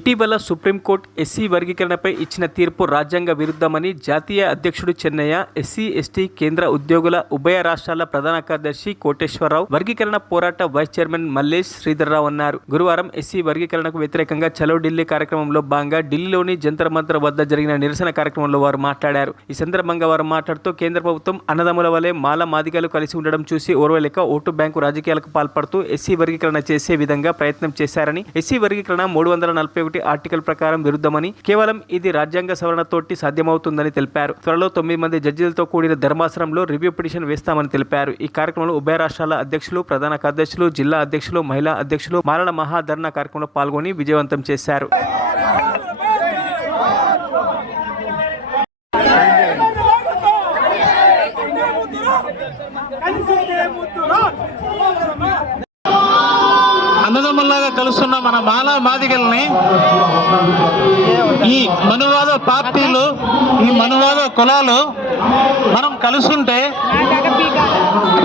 ఇటీవల supreme court SC వర్గీకరణపై ఇచ్చిన తీర్పు రాజ్యాంగ విరుద్ధమని జాతీయ అధ్యక్షుడు చెన్నయ్య, ఎస్సీ ఎస్టీ కేంద్ర ఉద్యోగుల ఉభయ రాష్ట్రాల ప్రధాన కార్యదర్శి కోటేశ్వరరావు, వర్గీకరణ పోరాట వైస్ చైర్మన్ మల్లేష్ శ్రీధర్రావు అన్నారు. గురువారం ఎస్సీ వర్గీకరణకు వ్యతిరేకంగా చలో ఢిల్లీ కార్యక్రమంలో భాగంగా ఢిల్లీలోని జంతర్ మంతర్ వద్ద జరిగిన నిరసన కార్యక్రమంలో వారు మాట్లాడారు. ఈ సందర్భంగా వారు మాట్లాడుతూ కేంద్ర ప్రభుత్వం అన్నదమ్ముల వలె మాల మాదిగలు కలిసి ఉండడం చూసి ఓర్వలేక ఓటు బ్యాంకు రాజకీయాలకు పాల్పడుతూ ఎస్సీ వర్గీకరణ చేసే విధంగా ప్రయత్నం చేశారని, ఎస్సీ వర్గీకరణ 341 ఆర్టికల్ ప్రకారం విరుద్ధమని, కేవలం ఇది రాజ్యాంగ సవరణతోటి సాధ్యమవుతుందని తెలిపారు. త్వరలో 9 మంది జడ్జీలతో కూడిన ధర్మాసనంలో రివ్యూ పిటిషన్ వేస్తామని తెలిపారు. ఈ కార్యక్రమంలో ఉభయ రాష్ట్రాల అధ్యక్షులు, ప్రధాన కార్యదర్శులు, జిల్లా అధ్యక్షులు, మహిళా అధ్యక్షులు మాలల మహాధర్నా కార్యక్రమంలో పాల్గొని విజయవంతం చేశారు. అన్నదమ్ముల్లాగా కలుస్తున్న మన మాల మాదిగల్ని ఈ మనువాద పార్టీలు, ఈ మనువాద కులాలు మనం కలుసుంటే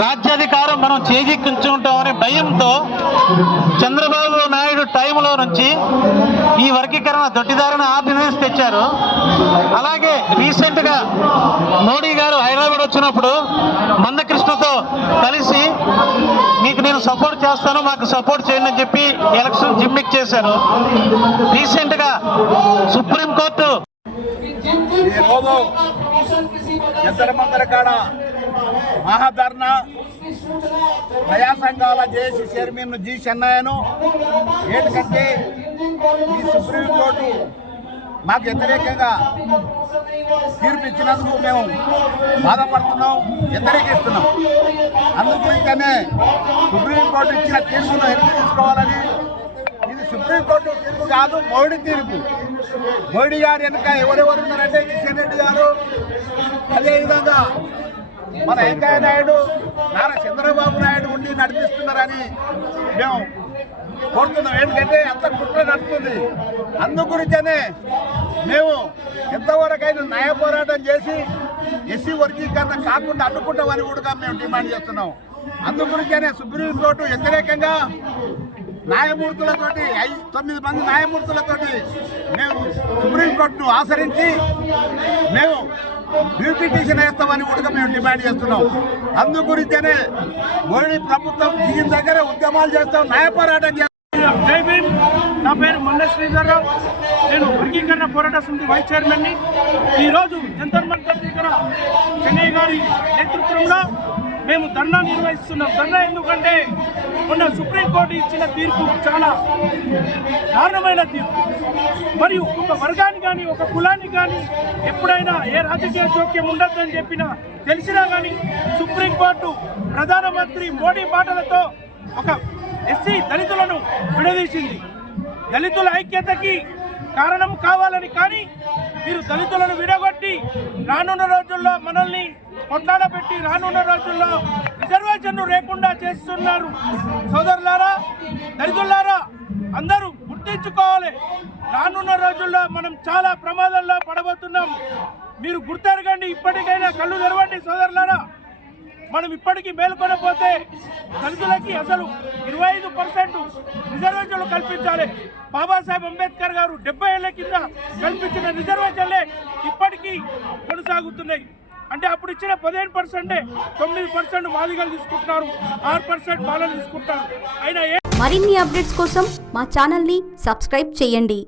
రాజ్యాధికారం మనం చేజిక్కించుకుంటామనే భయంతో చంద్రబాబు నాయుడు టైంలో నుంచి ఈ వర్గీకరణ దొడ్డిదారిన ఆర్డినెన్స్ తెచ్చారు. అలాగే రీసెంట్గా మోడీ గారు హైదరాబాద్ వచ్చినప్పుడు మందకృష్ణతో కలిసి మీకు నేను సపోర్ట్ చేస్తాను, మాకు సపోర్ట్ చేయండి అని చెప్పి ఎలక్షన్ జిమ్మిక్ చేశారు. రీసెంట్గా సుప్రీంకోర్టు మహాధర్నా ప్రజా సంఘాల జేఏసీ చైర్మన్ జి చెన్నయ్యను ఏంటంటే ఈ సుప్రీంకోర్టు మాకు వ్యతిరేకంగా తీర్పు ఇచ్చినందుకు మేము బాధపడుతున్నాం, వ్యతిరేకిస్తున్నాం. అందుకనే సుప్రీంకోర్టు ఇచ్చిన తీర్పును వెనక్కి తీసుకోవాలని. ఇది సుప్రీంకోర్టు తీర్పు కాదు, మోడీ తీర్పు. మోడీ గారు వెనుక ఎవరెవరు ఉన్నారంటే కిషన్ రెడ్డి గారు, అదేవిధంగా మన వెంకయ్య నాయుడు, నారా చంద్రబాబు నాయుడు ఉండి నడిపిస్తున్నారని మేము కోరుతున్నాం. ఏంటంటే అంత కుట్ర నడుస్తుంది. అందు గురించనే మేము ఎంతవరకైనా న్యాయ పోరాటం చేసి ఎస్సీ వర్గీకరణ కాకుండా అడ్డుకుంటామని కూడా మేము డిమాండ్ చేస్తున్నాం. అందు గురించనే సుప్రీంకోర్టు వ్యతిరేకంగా న్యాయమూర్తులతోటి 9 మంది న్యాయమూర్తులతోటి మేము సుప్రీంకోర్టును ఆశ్రయించి మేము పిటిషన్ వేస్తామని కూడా మేము డిమాండ్ చేస్తున్నాం. అందు గురించనే మోడీ ప్రభుత్వం దిగిన దగ్గర ఉద్యమాలు చేస్తాం, న్యాయ పోరాటం చేస్తాం. జై భీమ్. నా పేరు మల్లేష్ శ్రీధర్రావు. నేను వర్గీకరణ పోరాట సమితి వైస్ చైర్మన్ని. ఈరోజు జంతర్ మంతర్ దగ్గర చెన్నై గారి నేతృత్వంలో మేము ధర్నా నిర్వహిస్తున్నాం. ధర్నా ఎందుకంటే మొన్న సుప్రీంకోర్టు ఇచ్చిన తీర్పు చాలా దారుణమైన తీర్పు. మరియు ఒక వర్గాన్ని కానీ, ఒక కులాన్ని కానీ ఎప్పుడైనా ఏ రాజకీయ జోక్యం ఉండద్దని తెలిసినా కానీ సుప్రీంకోర్టు ప్రధానమంత్రి మోడీ మాటలతో ఒక ఎస్సీ దళితులను విడదీసింది. దళితుల ఐక్యతకి కారణం కావాలని, కానీ మీరు దళితులను విడగొట్టి రానున్న రోజుల్లో మనల్ని కొట్లాడబెట్టి రానున్న రోజుల్లో రిజర్వేషన్ను లేకుండా చేస్తున్నారు. సోదరులారా, దళితులారా, అందరూ గుర్తించుకోవాలి. రానున్న రోజుల్లో మనం చాలా ప్రమాదంలో పడబోతున్నాం. మీరు గుర్తెరగండి. ఇప్పటికైనా కళ్ళు తెరవండి సోదరులారా. మనం ఇప్పటికీ మేల్కొనపోతే దళితులకి అసలు 25% రిజర్వేషన్లు కల్పించాలి. బాబాసాహెబ్ అంబేద్కర్ గారు 70 ఏళ్ల కింద కల్పించిన రిజర్వేషన్లే ఇప్పటికీ కొనసాగుతున్నాయి. అంటే అప్పుడు ఇచ్చిన 15% 9% మాదిగలు తీసుకుంటున్నారు, 6% మాలలు తీసుకుంటారు. అయినా మరిన్ని అప్డేట్స్ కోసం మా ఛానల్ని సబ్స్క్రైబ్ చేయండి.